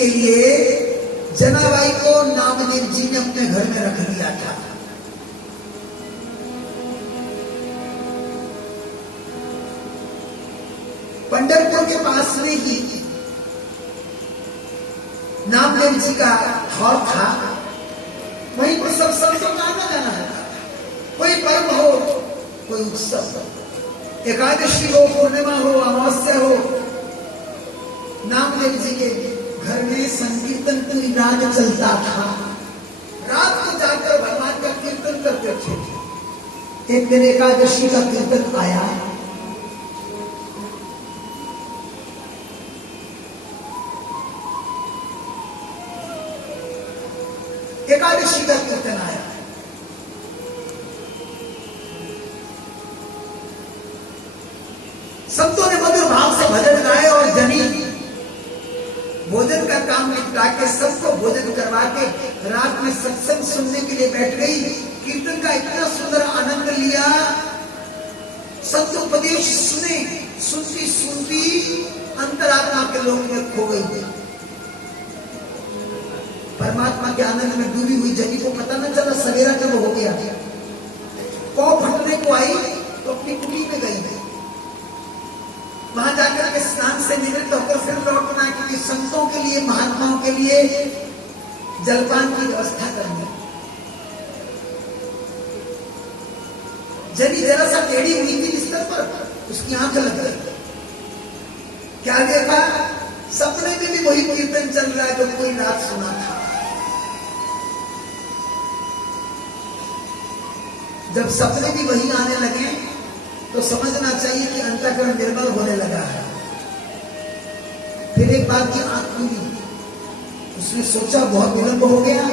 इसके लिए जनाबाई को नामदेव जी ने अपने घर में रख लिया था। पंढरपुर के पास में ही नामदेव जी का हॉल था, वहीं पर सब संतों का आना जाना होता। कोई पर्व हो, कोई उत्सव हो, एकादशी हो, पूर्णिमा हो, अमावस्या हो, नामदेव जी के घर में संकीर्तन पूरी रात चलता था। रात को जाकर भगवान का कीर्तन करते थे। एक दिन एकादशी का कीर्तन आया, एकादशी का कीर्तन आया। संतों ने मधुर भाव से भजन गाए और जनी भोजन का काम निपटा के सबको भोजन करवा के रात में सत्संग सुनने के लिए बैठ गई। कीर्तन का इतना सुंदर आनंद लिया, संत उपदेश सुने, सुनती सुनती अंतरात्मा के लोक में खो गई। परमात्मा के आनंद में डूबी हुई जनी को पता न चला। सवेरा जब हो गया, पौ फटने को आई तो अपनी कुटी में गई। वहां जाकर के स्नान से निवृत्त होकर फिर लौटना, क्योंकि संतों के लिए, महात्माओं के लिए जलपान की व्यवस्था करनी। जनी जरा सा टेढ़ी हुई थी बिस्तर पर, उसकी आंख लग गई। क्या देखा? सपने में भी वही कीर्तन चल रहा है जो पूरी रात सुना था। जब सपने भी वही आने लगे तो समझना चाहिए कि अंतःकरण निर्मल होने लगा है। फिर एक बार की आंख खुली, उसने सोचा बहुत विलंब हो गया,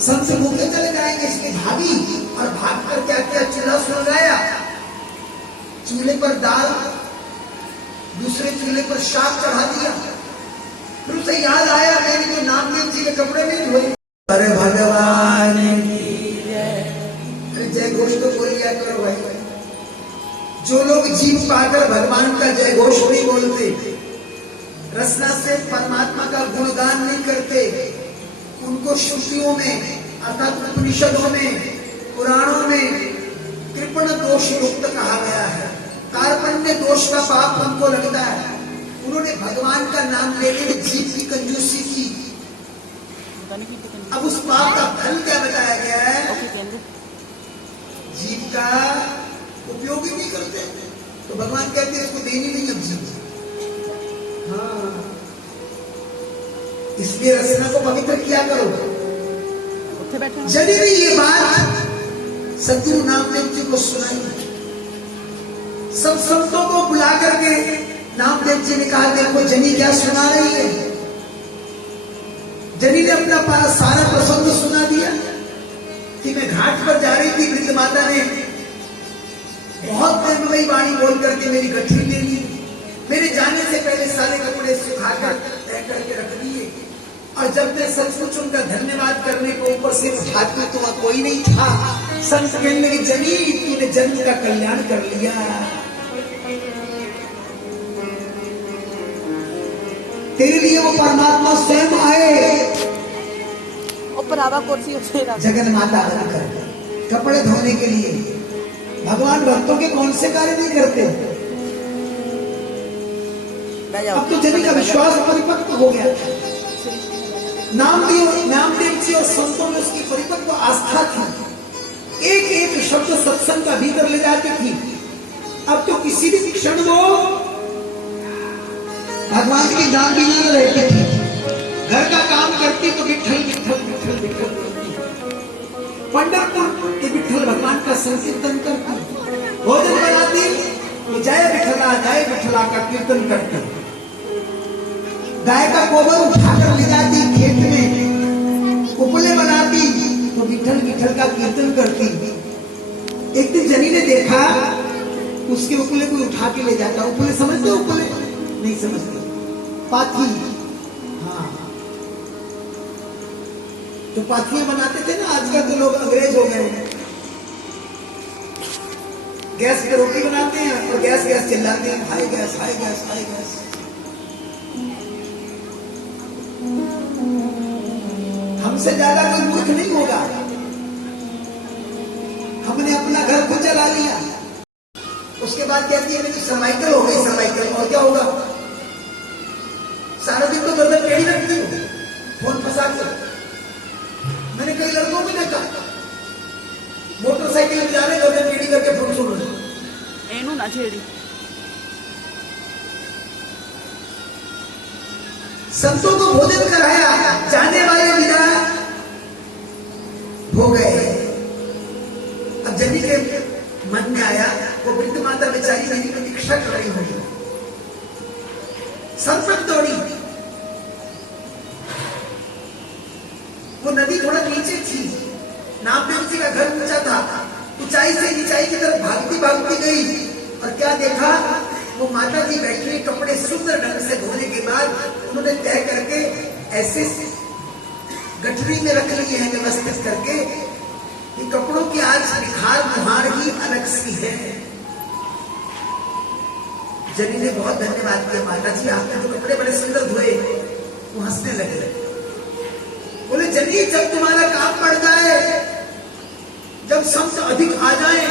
संत भूखे चले जाएंगे। इसकी भाभी और भागकर क्या किया, चूल्हा सुलगाया, चूल्हे पर दाल, दूसरे चूल्हे पर शाक चढ़ा दिया। फिर उसे याद आया, मैंने तो नामदेव जी के कपड़े नहीं धोए। अरे भगवान की जय घोष तो बोल लिया करो भाई। जो लोग जीव पाकर भगवान का जय घोष नहीं बोलते, रसना से परमात्मा का गुणगान नहीं करते, उनको श्रुतियों में अर्थात उपनिषदों में, पुराणों में कृपण दोष युक्त कहा गया है। कार्पण्य दोष का पाप उनको लगता है। उन्होंने भगवान का नाम लेने में जीव की कंजूसी की। अब उस पाप का फल क्या बताया गया है? जीव का उपयोग ही नहीं करते, तो भगवान कहते हैं इसको देनी नहीं अब जीव। हाँ, इसलिए रचना को पवित्र किया करो। यदि भी ये बात सतगुरु नामदेव जी को सुनाई, सब संतों को बुला करके नामदेव जी ने कहा, देखो जनी क्या सुना रही है। जनी ने अपना सारा प्रसंग सुना दिया कि मैं घाट पर जा रही थी, वृद्ध माता ने बहुत प्रेममयी वाणी बोल करके मेरी गठरी ले ली। मेरे जाने से पहले सारे कपड़े सुखाकर तय करके रख दिए, और जब मैं सचमुच उनका धन्यवाद करने को ऊपर से उठाती तो वहां कोई नहीं था। संत कहने लगे, जनी तूने जन्म का कल्याण कर लिया, तेरे लिए वो परमात्मा स्वयं आए जगन माता बनकर कपड़े धोने के लिए। भगवान भक्तों के कौन से कार्य नहीं करते। अब तो जनी का विश्वास परिपक्व हो गया था। नामदेव जी और संतों में उसकी परिपक्व आस्था थी। एक एक शब्द सत्संग का भीतर ले जाती थी। अब तो किसी भी क्षण वो भगवान की नाम भी नहीं रहती थी। घर का काम करती तो विठल विठल विठल विठल करती, पंढरपुर के विठल भगवान का संकीर्तन करती, भोजन बनाती तो जय विठला का कीर्तन करती, गाय का गोबर उठाकर ले जाती खेत में, उपले बनाती तो विठल विठल का कीर्तन करती। एक दिन जनी ने देखा उसके उपले को उठा के ले जाता। उपले समझते हो? उपले नहीं समझते, पाथी। हाँ, जो पाथियां बनाते थे ना, आजकल तो लोग अंग्रेज हो गए, गैस पे रोटी बनाते हैं और गैस गैस चिल्लाते हैं, hi guys hi guys hi guys. हमसे ज्यादा कोई मूर्ख नहीं होगा। हमने अपना घर खुद जला लिया, उसके बाद कहती है मेरी सर्वाइकल हो गई, सर्वाइकल, और क्या होगा? सारा दिन तो गर्दन टेढ़ी रखती हो फोन फंसा कर। मैंने कई लड़कों को देखा मोटरसाइकिल में जा रहे गर्दन टेढ़ी करके फोन सुन रहे। एनू ना छेड़ी। संतों को भोजन कराया, जाने वाले विदा हो गए। अब जनी के मन में आया वो वृद्ध माता बेचारी नदी में दीक्षा कर रही होगी, सरपट दौड़ी। वो नदी थोड़ा नीचे थी, नामदेव जी का घर ऊंचा था, ऊंचाई से नीचाई की तरफ भागती भागती गई और क्या देखा? वो माता जी बैठी, कपड़े सुंदर ढंग से धोने के बाद उन्होंने तय करके ऐसे गठरी में रख लिए हैं व्यवस्थित करके कि कपड़ों की आज निखार मुहार ही अलग सी है। जनी ने बहुत धन्यवाद किया, माता जी आपने तो कपड़े बड़े सुंदर धोए। वो हंसने लगे, बोले जनी जब तुम्हारा काम पड़ जाए, जब संत अधिक आ जाए,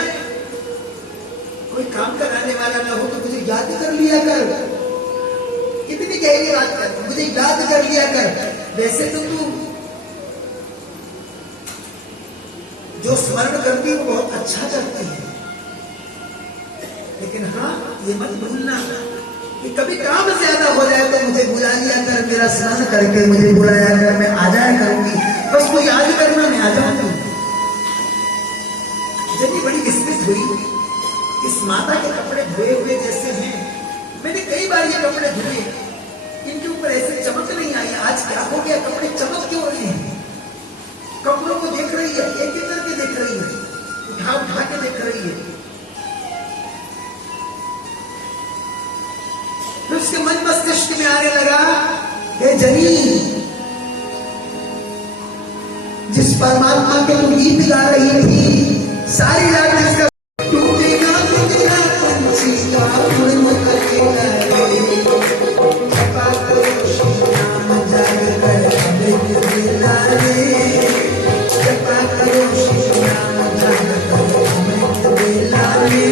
कोई काम कराने वाला ना हो तो मुझे याद कर लिया कर। कितनी गहरी बात कर, मुझे याद कर लिया कर। वैसे तो तू जो स्मरण करती वो बहुत अच्छा करती है, लेकिन हाँ ये मत भूलना कि कभी काम ज्यादा हो जाए तो मुझे बुला लिया कर, मेरा स्मरण करके मुझे बुलाया कर, मैं आ जाया करूंगी। बस वो याद करना, मैं आ जाऊंगी। जब ये बड़ी विस्मित हुई, इस माता के कपड़े धोए हुए जैसे हैं, मैंने कई बार ये कपड़े धोए, इनके ऊपर ऐसे चमक नहीं आई, आज क्या हो गया? कपड़े चमक क्यों रहे हैं? कपड़ों को देख रही है, एक एक करके देख रही है, उठा उठा के देख रही है। फिर उसके मन मस्तिष्क में आने लगा, हे जनी, जिस परमात्मा के तुम गीत गा रही थी, सारी रात जिसका टूटेगा टूटेगा पंछी का उड़न करेगा रे, छपा करो श्री नाम जागर अमृत बेला रे, छपा करो श्री नाम जागर अमृत बेला रे,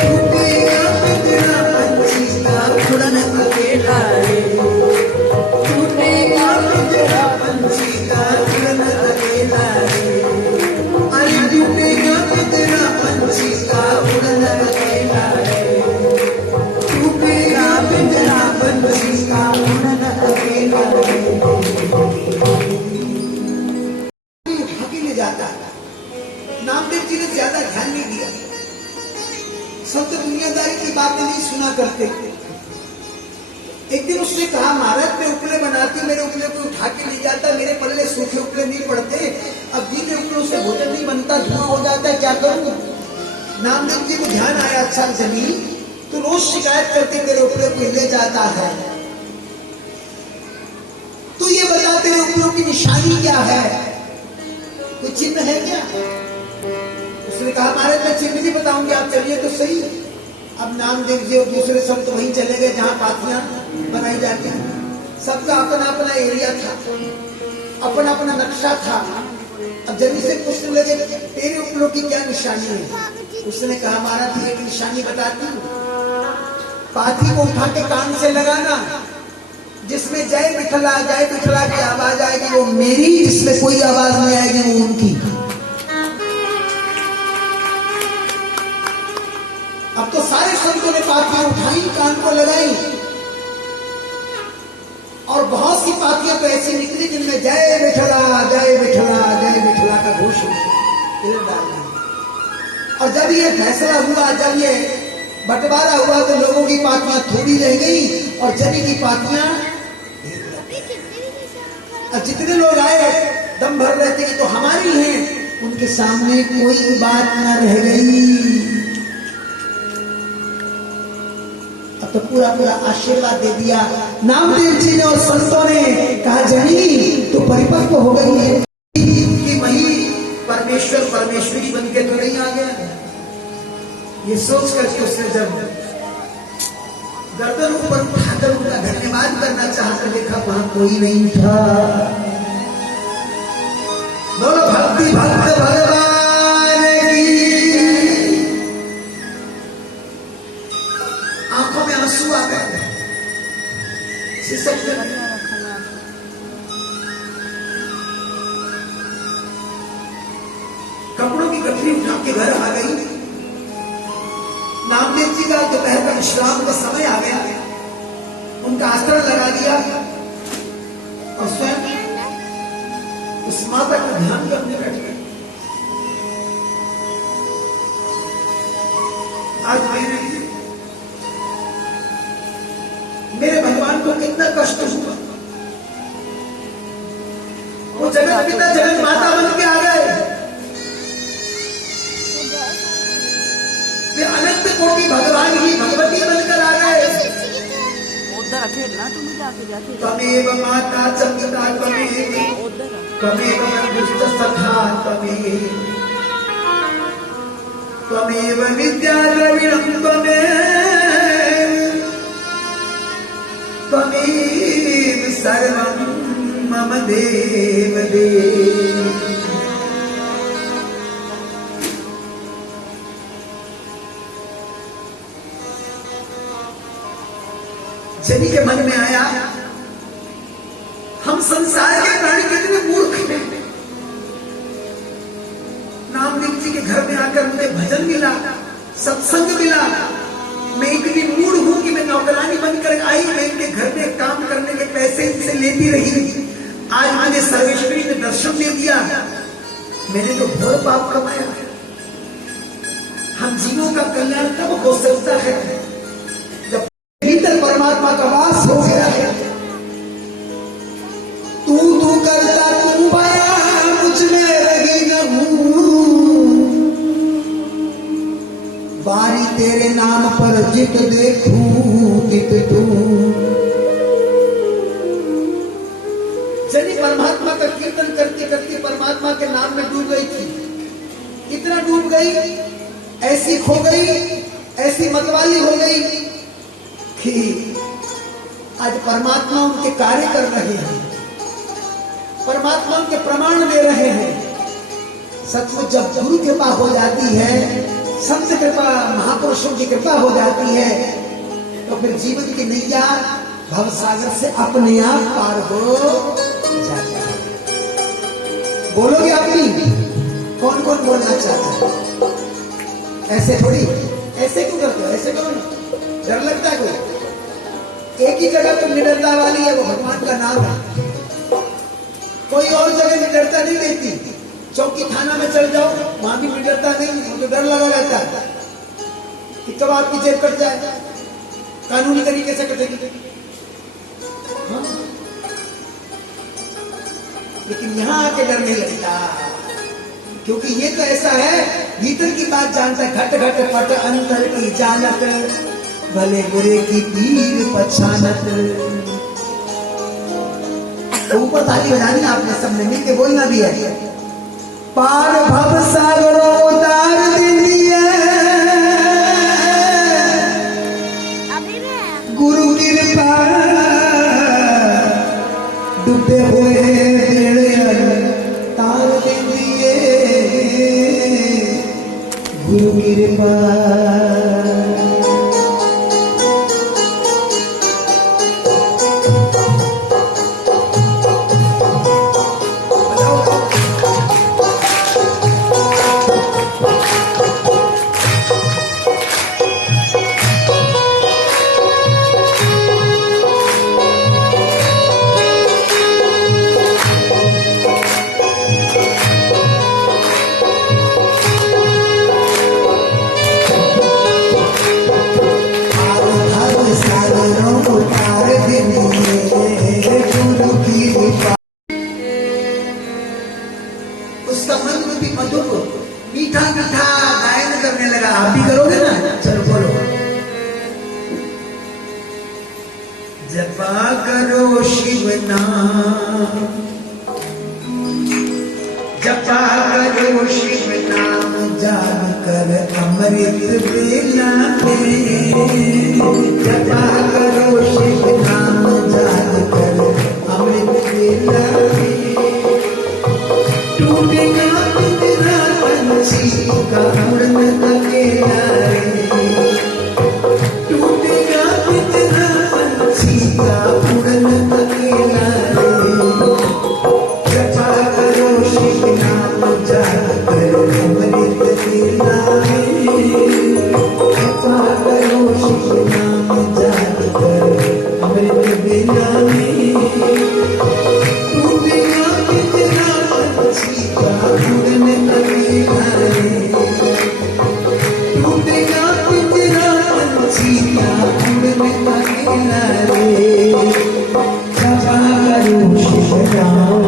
टूटेगा टूटेगा पंछी का उड़न करेगा रे, टूटेगा टूटेगा पंछी का उड़न करेगा रे, अरे टूटेगा टूटेगा पंछी का उड़न करेगा रे, टूटेगा टूटेगा पंछी का उड़न करेगा रे। भागी ले जाता है। नामदेव जी ने ज्यादा ध्यान नहीं दिया, संत दुनियादारी की बातें नहीं सुना करते। एक दिन उसने कहा, महाराज मैं उपले बनाती, मेरे उपले को उठा के ले जाता, मेरे पल्ले सूखे उपले नहीं पड़ते, अब गीले उपलों से भोजन नहीं बनता, धुआं हो जाता है, क्या करूं? नामदेव जी को ध्यान आया, अच्छा जनी तो रोज शिकायत करते मेरे उपले को ले जाता है, तो ये बता तेरे उपलों की निशानी क्या है, कोई चिन्ह है क्या? उसने कहा, महाराज मैं चिन्ह नहीं बताऊंगी, आप चलिए तो सही। अब नामदेव जी और दूसरे संत तो वहीं चले गए जहां पाथियां बनाई जाती हैं। सबका अपना अपना एरिया था, अपना अपना नक्शा था। अब जल्दी से पूछने लगे, तेरे उपलों की क्या निशानी है? उसने कहा, महाराज एक निशानी बताती हूँ, पाथी को उठा के कान से लगाना, जिसमें जय बिठला की आवाज आएगी वो मेरी, जिसमें कोई आवाज नहीं आएगी वो उनकी। अब तो सारे संतों ने पाथियां उठाई, कान को लगाई, और बहुत सी पाथियां तो ऐसी निकली जिनमें जय बिठला जय बिठला जय बिठला का घोष डालना। और जब ये फैसला हुआ, जब ये बंटवारा हुआ, तो लोगों की पाथियां थोड़ी रह गई और जनी की पाथियां, और जितने लोग आए दम भर रहे थे कि तो हमारी हैं, उनके सामने कोई बात न रह गई। अब तो पूरा पूरा आशीर्वाद दे दिया नामदेव जी ने और संतों ने। कहा, जनी तो परिपक्व हो गई है कि वही परमेश्वर परमेश्वरी बन के तो नहीं आ गया। ये सोच करके उसने जब गर्दन ऊपर उठाकर उनका धन्यवाद करना चाहा तो देखा वहां कोई नहीं था। बोलो भक्ति भक्त भगवान की। आंखों में आंसू आ गए। कपड़ों की गठरी उठा के घर आ गई। नामदेव जी का दोपहर का विश्राम का समय आ गया। उनका आसन लगा दिया और स्वयं उस माता का ध्यान करने बैठ गए। आज मेरे भगवान को कितना कष्ट हुआ। वो जगत पिता जगत माता बन के आ गए। वे अनंत कोटि भगवान ही भगवती बनकर आ गए। त्वमेव माता च पिता त्वमेव बन्धुश्च सखा त्वमेव विद्या द्रविणं त्वमेव सर्वं मम देव देव। जनी के मन में आया हम संसार के प्राणी कितने मूर्ख हैं। नामदेव जी के घर में आकर मुझे भजन मिला, सत्संग मिला। मैं इतनी मूढ़ हूं कि मैं नौकरानी बनकर आई। मैं इनके घर में काम करने के पैसे इनसे लेती रही। आज मुझे सर्वेश्वरी ने दर्शन दे दिया। मैंने तो घोर पाप कमाया। हम जीवों का कल्याण तब हो सकता है जब भीतर परमात्मा का वास हो गया है। तू करता तू पाया कुछ में रही न हूं। बारी तेरे नाम पर जित देखूं तित तू। जनी परमात्मा का कीर्तन करते करते परमात्मा के नाम में डूब गई थी। इतना डूब गई, ऐसी खो गई, ऐसी मतवाली हो गई कि आज परमात्मा उनके कार्य कर रहे हैं। परमात्मा उनके प्रमाण दे रहे हैं। सचमुच जब गुरु कृपा हो जाती है, संत कृपा, महापुरुषों की कृपा हो जाती है, तो फिर जीवन की नैया भवसागर से अपने आप पार हो जाती है। बोलोगे अपनी? कौन कौन बोलना चाहता है? ऐसे थोड़ी, ऐसे क्यों करते हो? ऐसे करो ना, डर लगता है कोई? एक ही जगह तो निडरता वाली है, वो भगवान का नाम है। कोई और जगह निडरता नहीं देती। चौकी थाना में चल जाओ, वहां भी निडरता नहीं, मुझे डर लगा रहता है कि कब आपकी जेब कट जाए। कानूनी तरीके से कटेगी। हाँ? लेकिन यहां आके डर नहीं लगता, क्योंकि ये तो ऐसा है, भीतर की बात जानता है। घट घट पट अंतर की जानत, भले बुरे की पीर पछानत। ऊपर ताली बजानी आपने सबने मिलके बोलना भी है। पार भव सागरो उतार दिए, गुरु कृपा डूबे हुए तार दिए, गुरु कृपा। उसका मन भी मधुर मीठा मीठा गायन करने लगा। आप भी करोगे ना? चलो बोलो। जपा करो शिव नाम, जपा करो शिव नाम, जान कर अमृत अमृत बेला में जपा करो शिव नाम जान कर अमृत बेला में टूटेगा तेरा पंछी का उड़न अकेला रे टूटेगा तेरा पंछी का उड़न अकेला रे जपा करो शिव नाम जान कर अमृत बेला जपा करो शिव नाम जान कर अमृत बेला टूटेगा तेरा पंछी का उड़न अकेला रे टूटेगा तेरा पंछी का उड़न अकेला रे जपा करो शिव नाम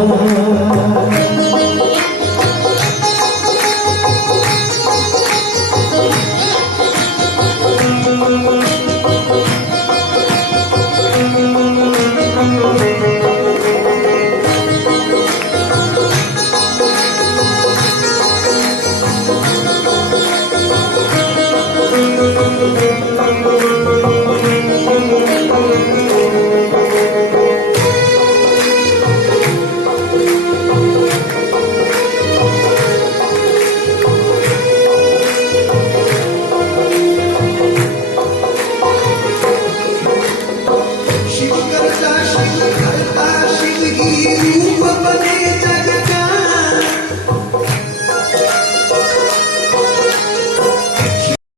शिव करता शिव करता शिव ही रूप बने जग का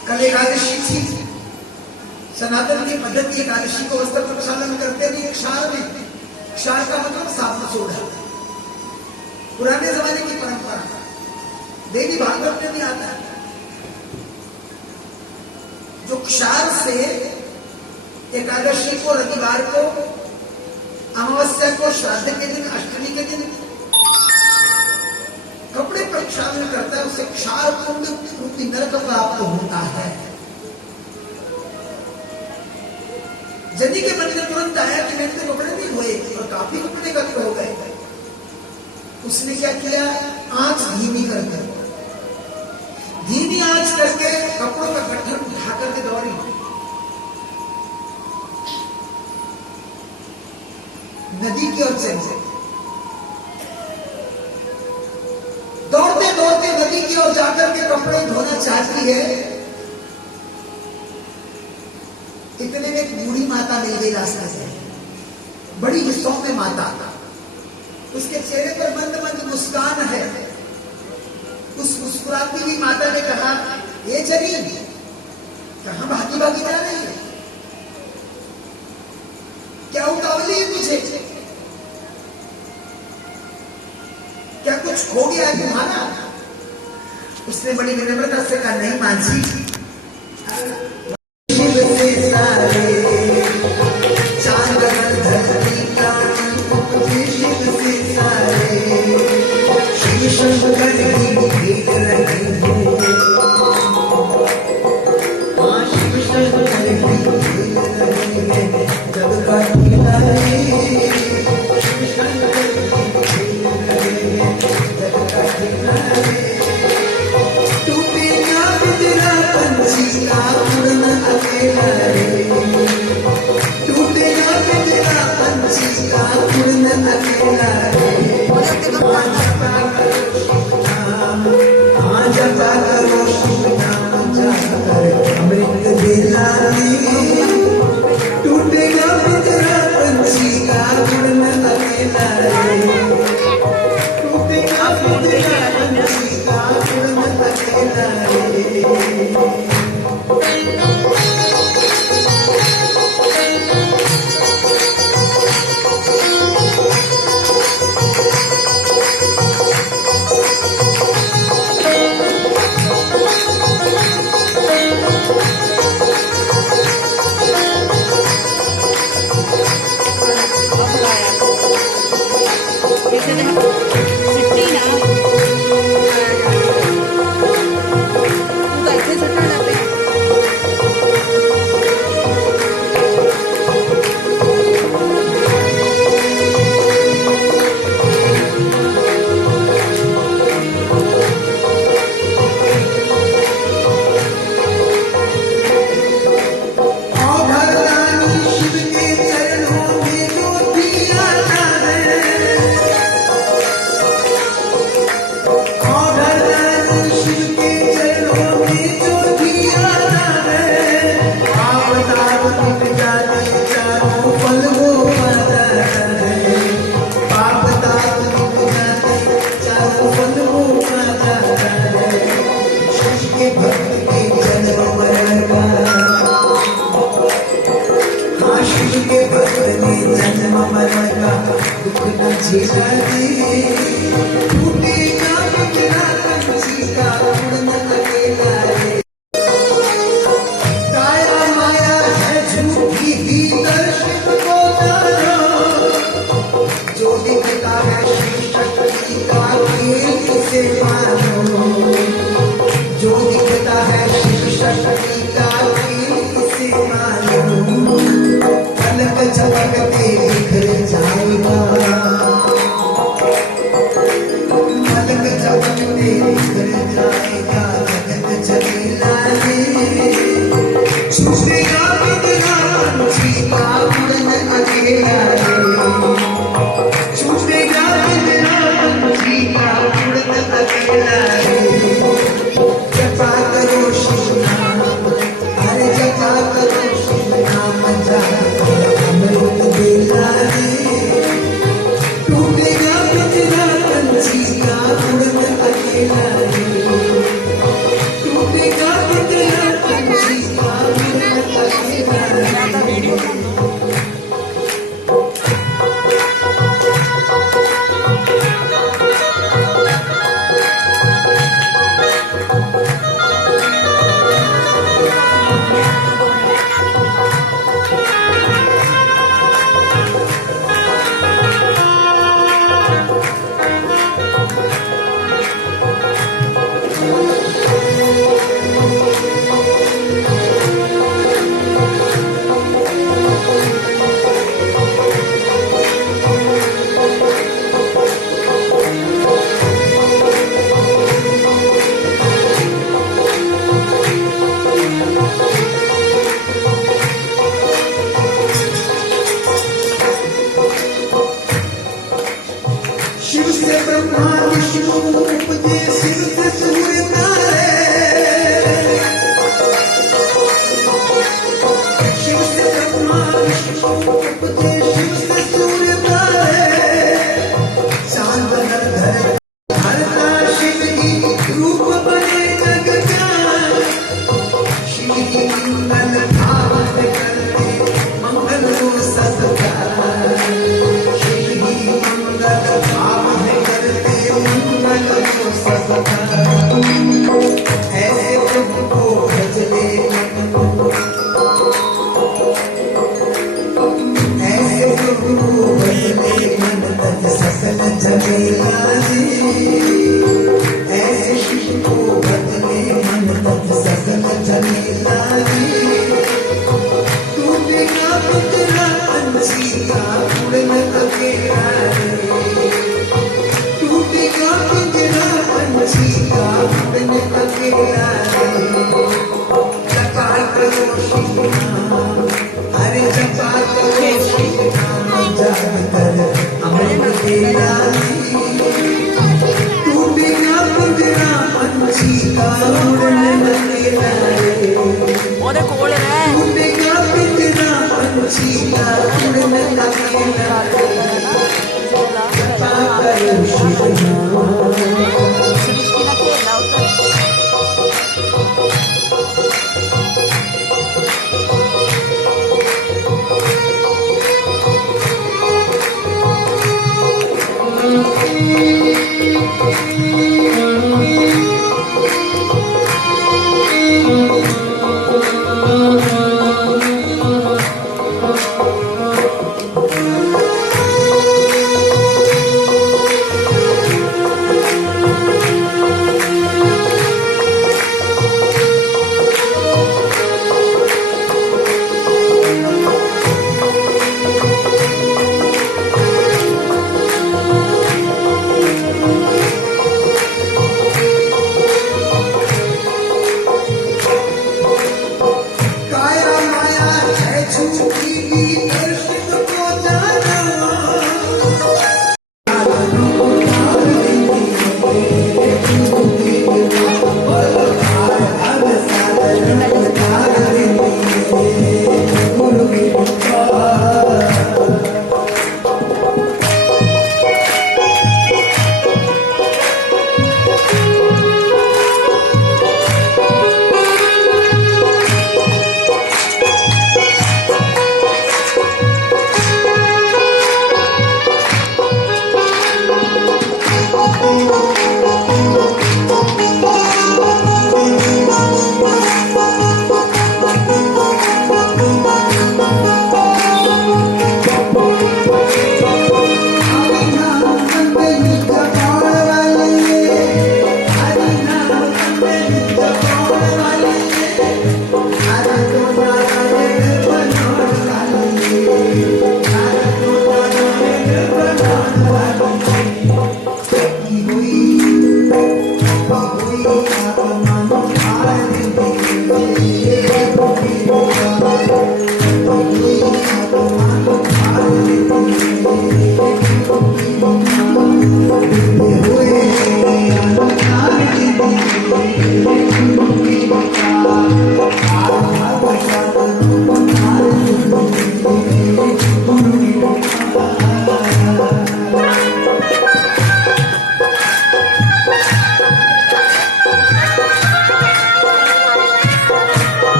कल एकादशी थी सनातन की पद्धति एकादशी को वस्त्र प्रक्षालन करते नहीं क्षार में क्षार का मतलब साबुन सोडा पुराने जमाने की परंपरा देवी भागवत में भी आता है जो क्षार से एकादशी को रविवार को अमावस्या को श्राद्ध के दिन अष्टमी के दिन कपड़े प्रक्षालन करता है उसे क्षार कुंड रूपी नरक प्राप्त होता है। जनी के मन में तुरंत आया कि मैंने तो कपड़े नहीं धोए और काफी कपड़े गंदे हो गए। उसने क्या किया आंच धीमी करके धीमी आंच करके कपड़ों का गठन उठा करके दौड़ी नदी की ओर चले दौड़ते दौड़ते नदी की ओर जाकर के कपड़े धोना चाहती है। इतने में एक बूढ़ी माता मिल गई रास्ते से बड़ी हिस्सों में माता उसके चेहरे पर मंद मंद मुस्कान है। उस मुस्कुराती हुई माता ने कहा ये चली कहां भागी भागी जा रही है क्या उतावली है तुझे क्या कुछ खो गया है तुम्हारा। उसने बड़ी विनम्रता से कहा नहीं मांझी शिव से सारे चांद धरती का शिव से सारे शिव शंकर की खेल रहे हैं हाँ शिव शंकर की खेल रहे हैं जब का खेला शिव शंकर की खेल रहे हैं जब का खेला टूटेगा तेरा पंछी का उड़ना अकेला रे टूटेगा तेरा पंछी का उड़ना अकेला रे जपा करो शिव नाम जाकर अमृत बेला टूटेगा तेरा पंछी का उड़ना अकेला रे टूटेगा तेरा पंछी का उड़ना अकेला रे। दुख न झेला दे, टूटेगा पिंजरा पंछी का उड़ना अकेला रे। काया माया है झूठी ही दर्शन को जानो, जो दिखता है शिव शक्ति का खेल इसे मानो, जो दिखता है शिव शक्ति का खेल इसे मानो। पलक झपकते बिखर जाएगा, पलक झपकते बिखर जाएगा, जगत झमेला रे। छूटेगा पिंजरा पंछी का उड़ना अकेला रे, छूटेगा पिंजरा पंछी का उड़ना अकेला रे। जपा करो शिव नाम, अरे जपा करो शिव नाम, अमृत बेला रे। टूटेगा पिंजरा पंछी का उड़ना अकेला रे, टूटेगा पिंजरा पंछी का उड़ना अकेला रे। शिव से ब्रह्मा विष्णु उपजे, शिव से सूर्य तारे, शिव से ब्रह्मा विष्णु उपजे, शिव से सूर्य तारे। चांद धर धरता शिव ही रूप बने जग जान, शिव ही मंगल भावन करते मंगल को सत्कार, शिव ही मंगल भावन करते मंगल को सत्कार। ऐसे प्रभु को भजले मन को, ऐसे प्रभु को भजले मन तज सकल झमेला रे, ऐसे शिव को भजले मन तज सकल झमेला रे। टूटेगा पिंजरा पंछी का उड़ना अकेला रे, टूटेगा पिंजरा पंछी का उड़ना अकेला रे। जपा करो शिव नाम, अरे जपा करो शिव नाम, जाग कर अमृत बेला रे। टूटेगा पिंजरा पंछी का उड़ना अकेला रे, ਉਹਦੇ ਕੋਲ ਰਹਿ टूटेगा पिंजरा पंछी का उड़ना अकेला रे। जपा करो शिव नाम। सृष्टि ना खेलना उधर Thank you.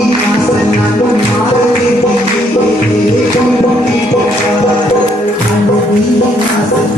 आसनात मारली, आणि आसनात